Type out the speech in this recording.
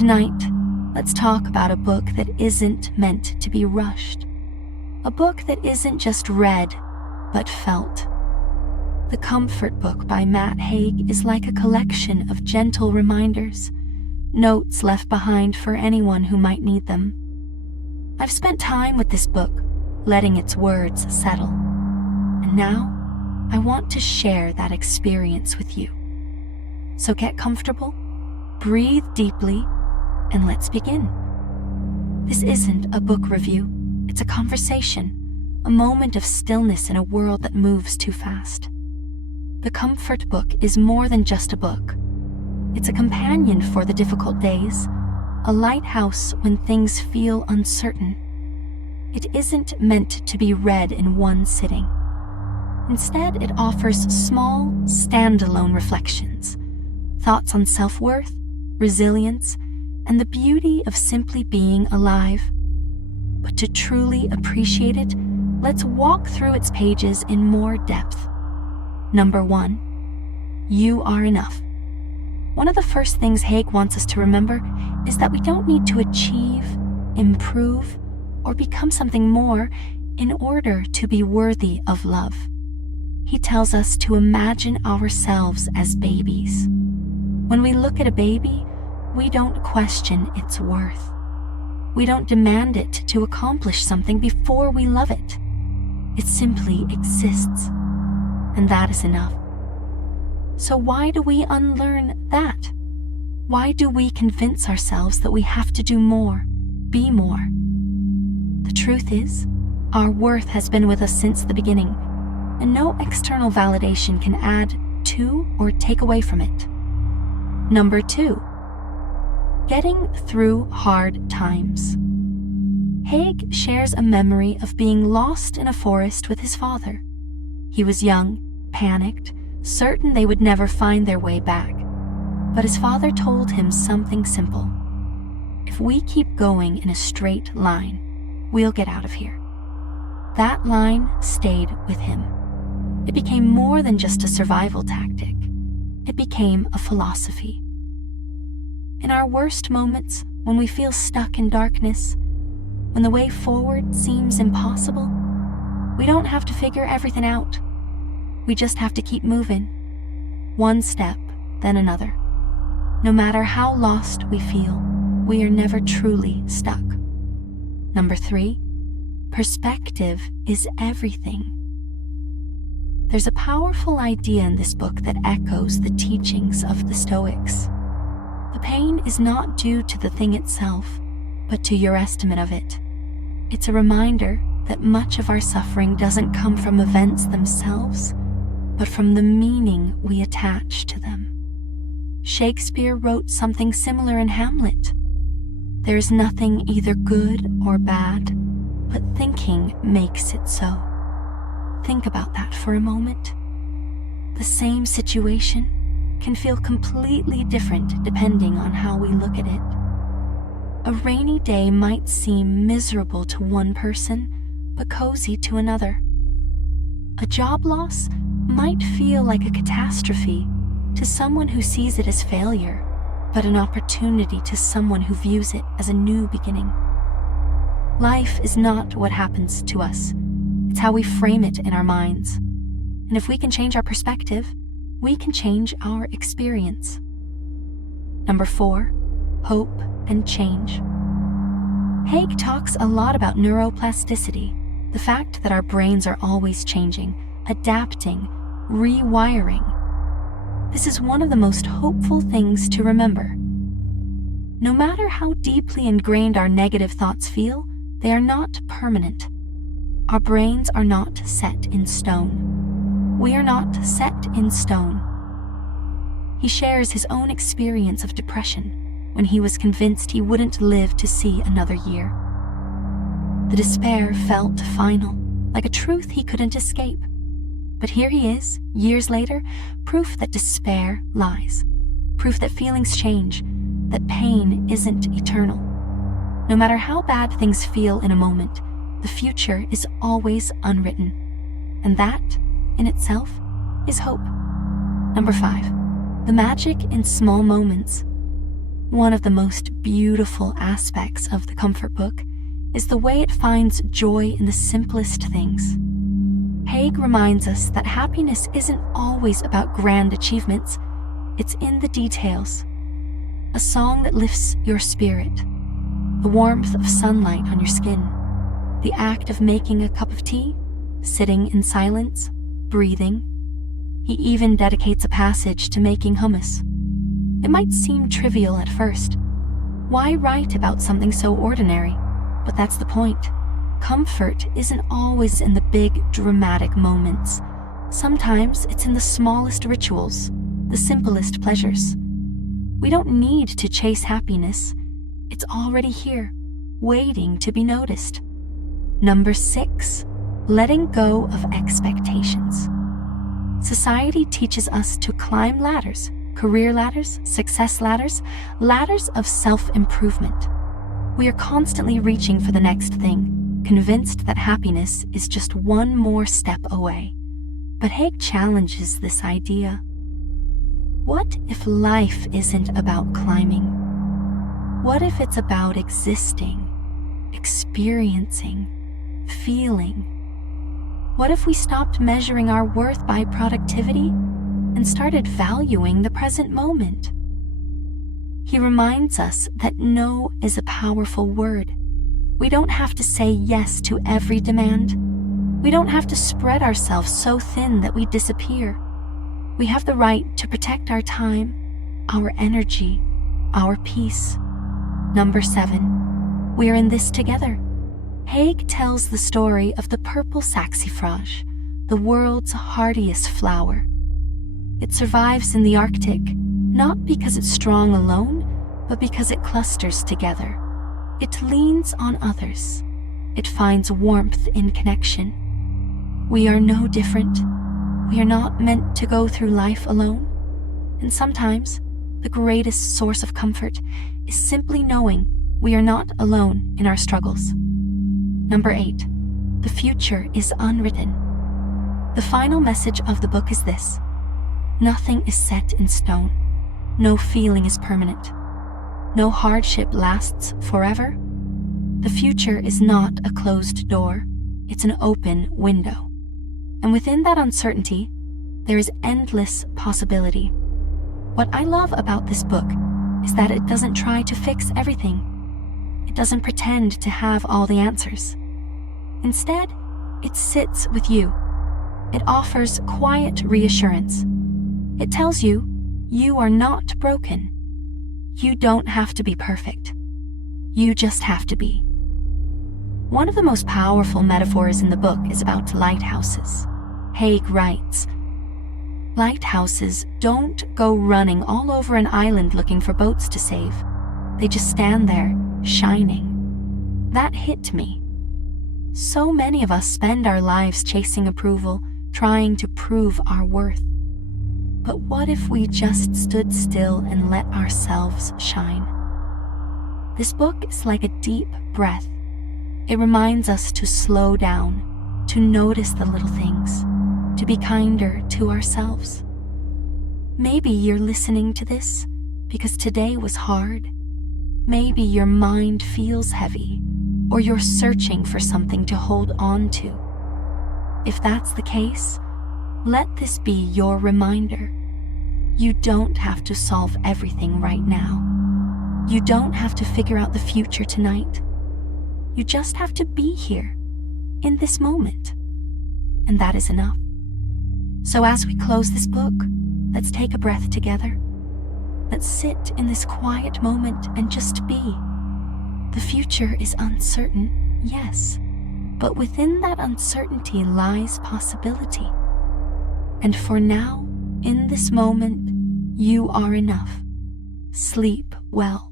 Tonight, let's talk about a book that isn't meant to be rushed. A book that isn't just read, but felt. The Comfort Book by Matt Haig is like a collection of gentle reminders, notes left behind for anyone who might need them. I've spent time with this book, letting its words settle. And now, I want to share that experience with you. So get comfortable, breathe deeply, and let's begin. This isn't a book review, it's a conversation, a moment of stillness in a world that moves too fast. The Comfort Book is more than just a book. It's a companion for the difficult days, a lighthouse when things feel uncertain. It isn't meant to be read in one sitting. Instead, it offers small, standalone reflections, thoughts on self-worth, resilience, and the beauty of simply being alive. But to truly appreciate it, let's walk through its pages in more depth. Number 1, you are enough. One of the first things Haig wants us to remember is that we don't need to achieve, improve, or become something more in order to be worthy of love. He tells us to imagine ourselves as babies. When we look at a baby, we don't question its worth. We don't demand it to accomplish something before we love it. It simply exists, and that is enough. So why do we unlearn that? Why do we convince ourselves that we have to do more, be more? The truth is, our worth has been with us since the beginning, and no external validation can add to or take away from it. Number 2, getting through hard times. Haig shares a memory of being lost in a forest with his father. He was young, panicked, certain they would never find their way back. But his father told him something simple. If we keep going in a straight line, we'll get out of here. That line stayed with him. It became more than just a survival tactic. It became a philosophy. In our worst moments, when we feel stuck in darkness, when the way forward seems impossible, we don't have to figure everything out. We just have to keep moving, one step, then another. No matter how lost we feel, we are never truly stuck. Number 3, perspective is everything. There's a powerful idea in this book that echoes the teachings of the Stoics. The pain is not due to the thing itself, but to your estimate of it. It's a reminder that much of our suffering doesn't come from events themselves, but from the meaning we attach to them. Shakespeare wrote something similar in Hamlet. There's nothing either good or bad, but thinking makes it so. Think about that for a moment. The same situation can feel completely different depending on how we look at it. A rainy day might seem miserable to one person, but cozy to another. A job loss might feel like a catastrophe to someone who sees it as failure, but an opportunity to someone who views it as a new beginning. Life is not what happens to us. It's how we frame it in our minds. And if we can change our perspective, we can change our experience. Number 4, hope and change. Haig talks a lot about neuroplasticity, the fact that our brains are always changing, adapting, rewiring. This is one of the most hopeful things to remember. No matter how deeply ingrained our negative thoughts feel, they are not permanent. Our brains are not set in stone. We are not set in stone. He shares his own experience of depression when he was convinced he wouldn't live to see another year. The despair felt final, like a truth he couldn't escape. But here he is, years later, proof that despair lies, proof that feelings change, that pain isn't eternal. No matter how bad things feel in a moment, the future is always unwritten. And that, in itself, is hope. Number 5, the magic in small moments. One of the most beautiful aspects of the comfort book is the way it finds joy in the simplest things. Haig reminds us that happiness isn't always about grand achievements, it's in the details. A song that lifts your spirit, the warmth of sunlight on your skin, the act of making a cup of tea, sitting in silence, breathing. He even dedicates a passage to making hummus. It might seem trivial at first. Why write about something so ordinary? But that's the point. Comfort isn't always in the big, dramatic moments. Sometimes it's in the smallest rituals, the simplest pleasures. We don't need to chase happiness. It's already here, waiting to be noticed. Number 6, letting go of expectations. Society teaches us to climb ladders, career ladders, success ladders, ladders of self-improvement. We are constantly reaching for the next thing, convinced that happiness is just one more step away. But Haig challenges this idea. What if life isn't about climbing? What if it's about existing, experiencing, feeling? What if we stopped measuring our worth by productivity and started valuing the present moment? He reminds us that no is a powerful word. We don't have to say yes to every demand. We don't have to spread ourselves so thin that we disappear. We have the right to protect our time, our energy, our peace. Number 7, we're in this together. Haig tells the story of the purple saxifrage, the world's hardiest flower. It survives in the Arctic, not because it's strong alone, but because it clusters together. It leans on others. It finds warmth in connection. We are no different. We are not meant to go through life alone. And sometimes, the greatest source of comfort is simply knowing we are not alone in our struggles. Number 8, the future is unwritten. The final message of the book is this: nothing is set in stone. No feeling is permanent. No hardship lasts forever. The future is not a closed door. It's an open window. And within that uncertainty, there is endless possibility. What I love about this book is that it doesn't try to fix everything. It doesn't pretend to have all the answers. Instead, it sits with you. It offers quiet reassurance. It tells you, you are not broken. You don't have to be perfect. You just have to be. One of the most powerful metaphors in the book is about lighthouses. Haig writes, lighthouses don't go running all over an island looking for boats to save. They just stand there, shining. That hit me. So many of us spend our lives chasing approval, trying to prove our worth. But what if we just stood still and let ourselves shine? This book is like a deep breath. It reminds us to slow down, to notice the little things, to be kinder to ourselves. Maybe you're listening to this because today was hard. Maybe your mind feels heavy, or you're searching for something to hold on to. If that's the case, let this be your reminder. You don't have to solve everything right now. You don't have to figure out the future tonight. You just have to be here, in this moment. And that is enough. So as we close this book, let's take a breath together. Let's sit in this quiet moment and just be. The future is uncertain, yes, but within that uncertainty lies possibility. And for now, in this moment, you are enough. Sleep well.